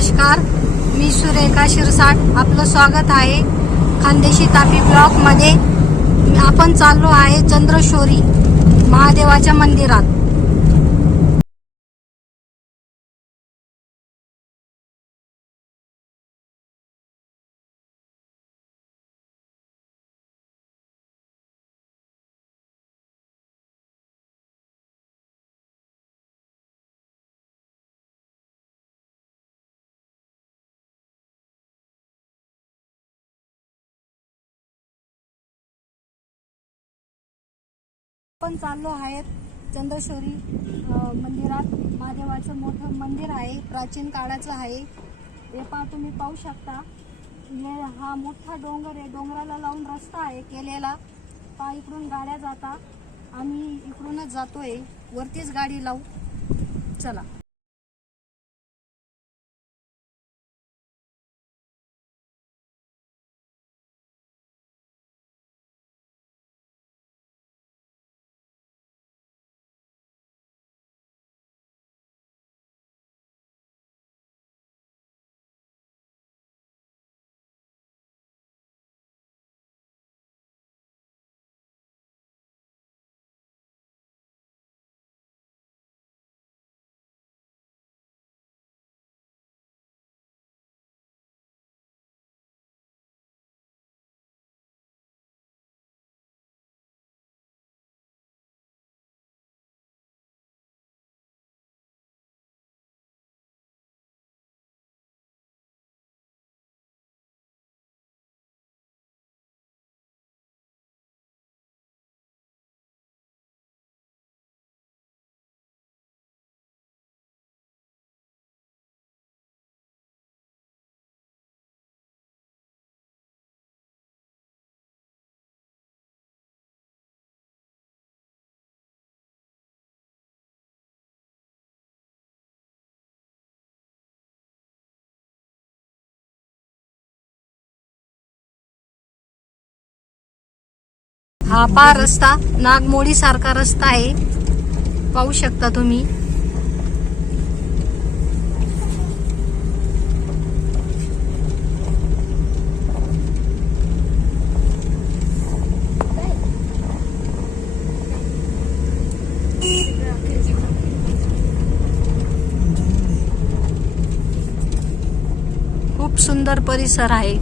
नमस्कार, मी सुरेखा शिरसाट. आपलं स्वागत आहे खानदेशी तापी ब्लॉक मध्ये. आपण चाललो आहे चंद्रशोरी महादेवाच्या मंदिरात. आपण चाललो आहेत चंद्रशोरी मंदिरात. महादेवाचं मोठं मंदिर आहे, प्राचीन काळाचं आहे. हे पहा, तुम्ही पाहू शकता. हा मोठा डोंगर आहे, डोंगराला लावून रस्ता आहे केलेला. पहा, इकडून गाड्या जाता. आम्ही इकडूनच जातोय, वरतीच गाडी लावू. चला. हा पहा रस्ता, नागमोडी सारखा रस्ता आहे, पाहू शकता तुम्ही. खूप सुंदर परिसर आहे.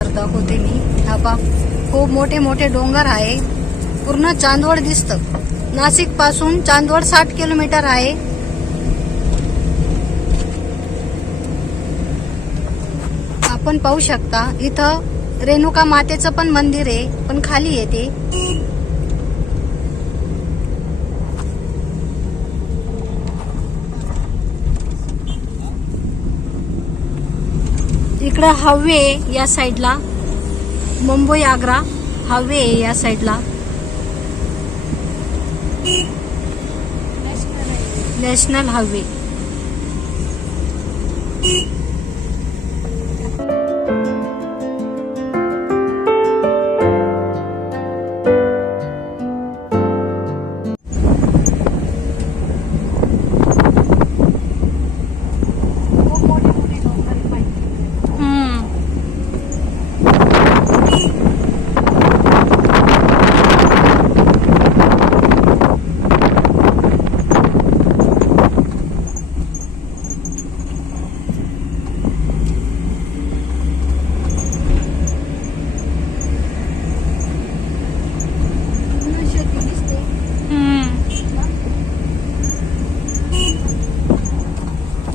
दाखवते मी. हा पहा, खूप मोठे मोठे डोंगर आहे. पूर्ण चांदवड दिसतं. नाशिक पासून चांदवड 60 किलोमीटर आहे. आपण पाहू शकता, इथं रेणुका मातेचं पण मंदिर आहे, पण खाली येते. इकडं हायवे या साईडला, मुंबई आग्रा हायवे या साईडला, नॅशनल हायवे.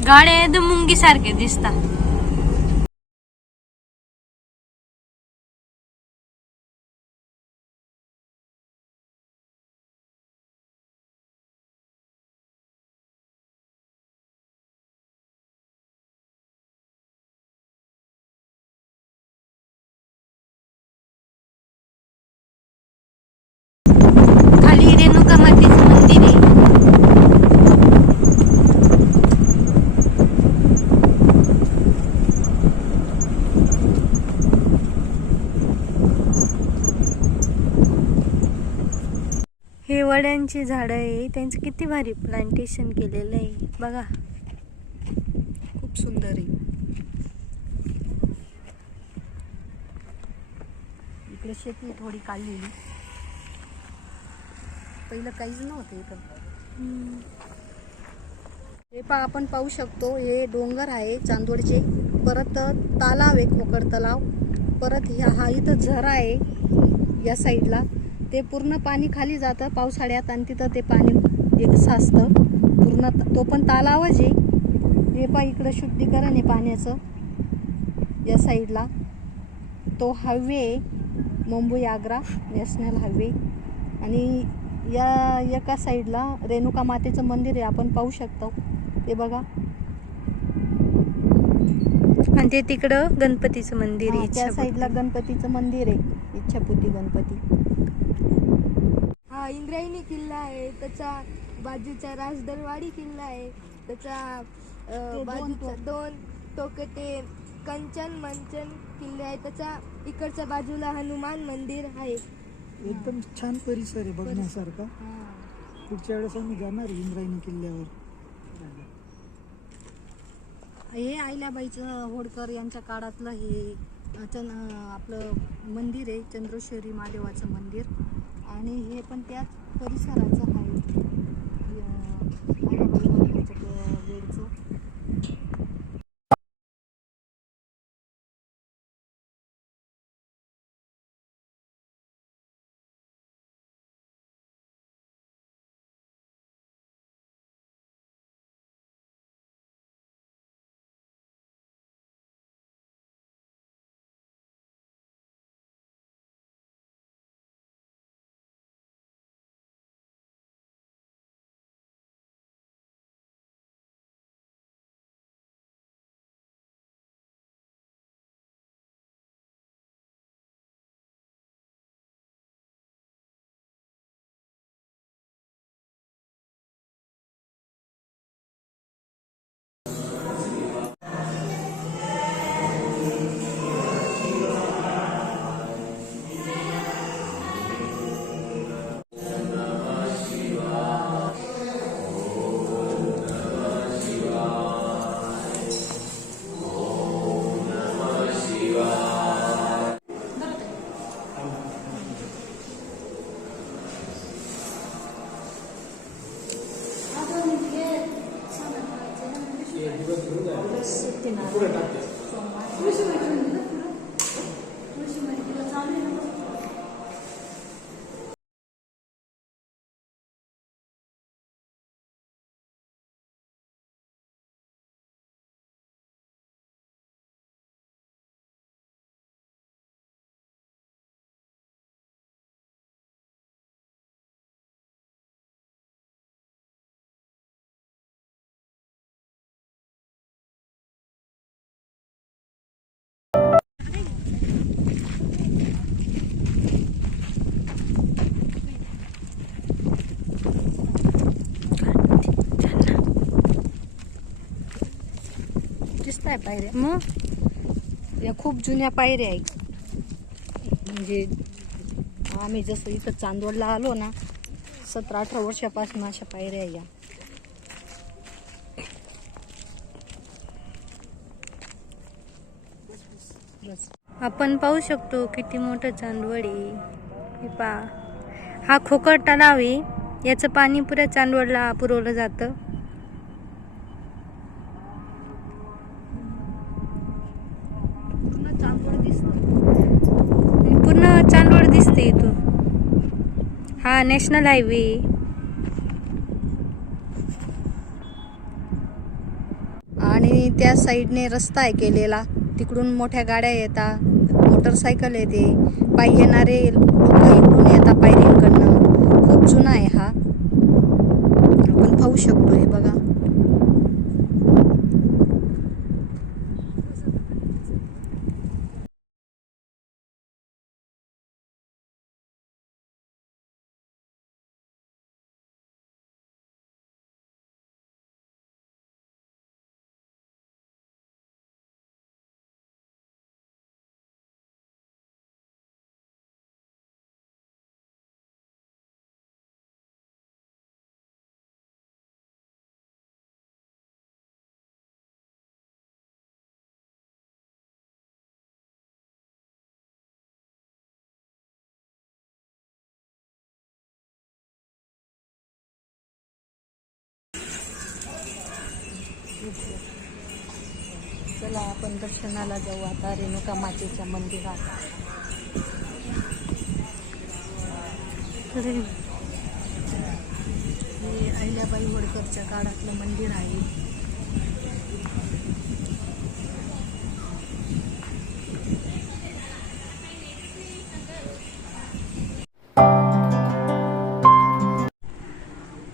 गाड्या एकदम मुंगी सारखे दिसतात. खाली रेणुका मातेचं मंदिर आहे. इंद्रायणीची झाडं आहे, त्यांचं किती भारी प्लांटेशन केलेलं आहे बघा, खूप सुंदर आहे. इकडे शेती थोडी काढलेली, पहिलं काहीच नव्हतं इथं. हे आपण पाहू शकतो, हे डोंगर आहे चांदवडचे, परत तलाव आहे खोकड तलाव, परत हा इथं झरा आहे या साईडला. ते पूर्ण पाणी खाली जातं पावसाळ्यात आणि तिथं ते पाणी साचतं पूर्ण, तो पण तलावच आहे. हे पहा इकडं शुद्धीकरण आहे पाण्याचं या साईडला. तो हायवे आहे मुंबई आग्रा नॅशनल हायवे. आणि या एका साईडला रेणुका मातेचं मंदिर आहे, आपण पाहू शकतो ते बघा. आणि ते तिकडं गणपतीचं मंदिर आहे, त्या साईडला गणपतीचं मंदिर आहे, इच्छापुती गणपती. हा इंद्रायणी किल्ला आहे, त्याच्या बाजूचा राजदरवाडी किल्ला आहे, त्याच्या बाजूचा दोन टोके ते कंचन मंचन किल्ले आहे, त्याच्या इकडच्या बाजूला हनुमान मंदिर आहे. एकदम छान परिसर आहे बघण्यासारखा. पुढच्या वेळेस आम्ही जाणार इंद्रायणी किल्ल्यावर. हे अहिल्याबाईचं होळकर यांच्या काळातलं हे आपलं मंदिर आहे, चंद्रेश्वरी महादेवाचं मंदिर. आणि हे पण त्याच परिसराचं आहे, अहिल्याबाई होळकरच्या वेळचं. दिसताय पायऱ्या? मग या खूप जुन्या पायऱ्या आहेत. म्हणजे आम्ही जसं इथं चांदवडला आलो ना, 17-18 वर्षापासून अशा पायऱ्या या. आपण पाहू शकतो किती मोठं चांदवड आहे. हे पहा, हा खोकड तलाव आहे, याचं पाणी पुऱ्या चांदवडला पुरवलं जातं. पूर्ण चांदवड दिसतं, पूर्ण चांदवड दिसते इथून. हा नॅशनल हायवे. आणि त्या साईडने रस्ता आहे केलेला, तिकडून मोठ्या गाड्या येतात, मोटरसायकल येते, पायी येणारे लोक इकडून येतात पायरीकडनं. खूप जुना आहे हा, आपण पाहू शकतो हे बघा. चला आपण दर्शनाला जाऊ आता रेणुका मातेच्या मंदिरात. हे अहिल्याबाई होळकरच्या काळातलं मंदिर आहे.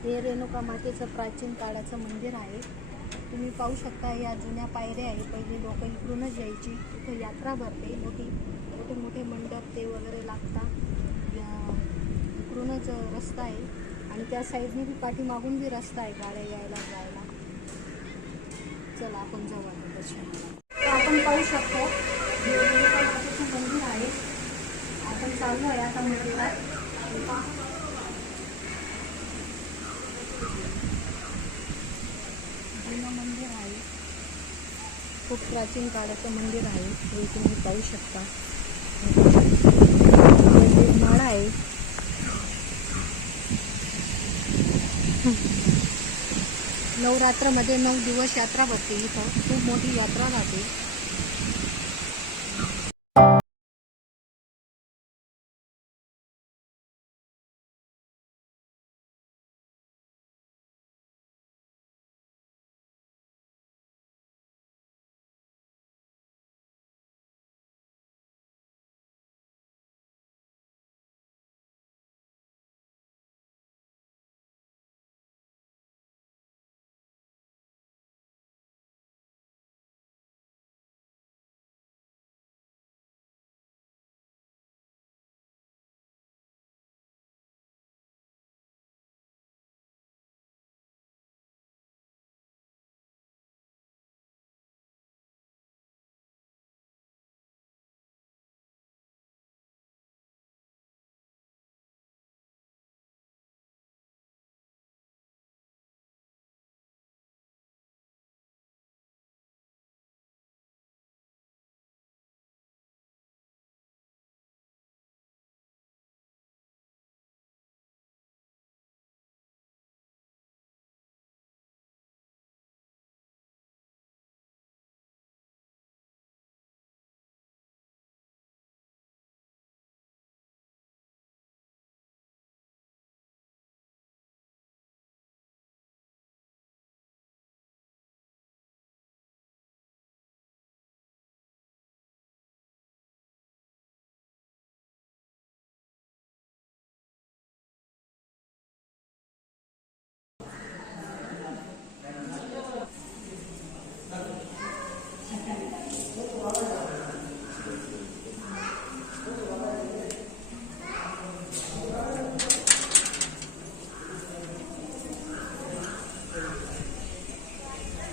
हे रेणुका मातेचं प्राचीन काळाचं मंदिर आहे. तुम्ही पाहू शकता या जुन्या पायऱ्या आहे. पहिले लोक इकडूनच यायची. इथं यात्रा भरते मोठे मोठे मोठे मंडप ते वगैरे लागतात. इकडूनच रस्ता आहे आणि त्या साईडने बी पाठीमागून बी रस्ता आहे गाड्या यायला जायला. चला आपण जाऊ आता दर्शनाला. तर आपण पाहू शकतो हे रेणुका मातेचं मंदिर आहे. आपण चाललो आहे आता मंदिरात. जुनं मंदिर आहे. खूप प्राचीन काळाचं मंदिर आहे. हे तुम्ही पाहू शकता. माळा आहे. नवरात्रामध्ये 9 दिवस यात्रा भरते. इथं खूप मोठी यात्रा राहते.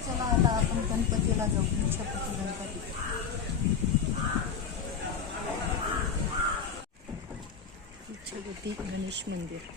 चला आता आपण गणपतीला जाऊ. छत्रपती गणपती. छत्रपती गणेश मंदिर.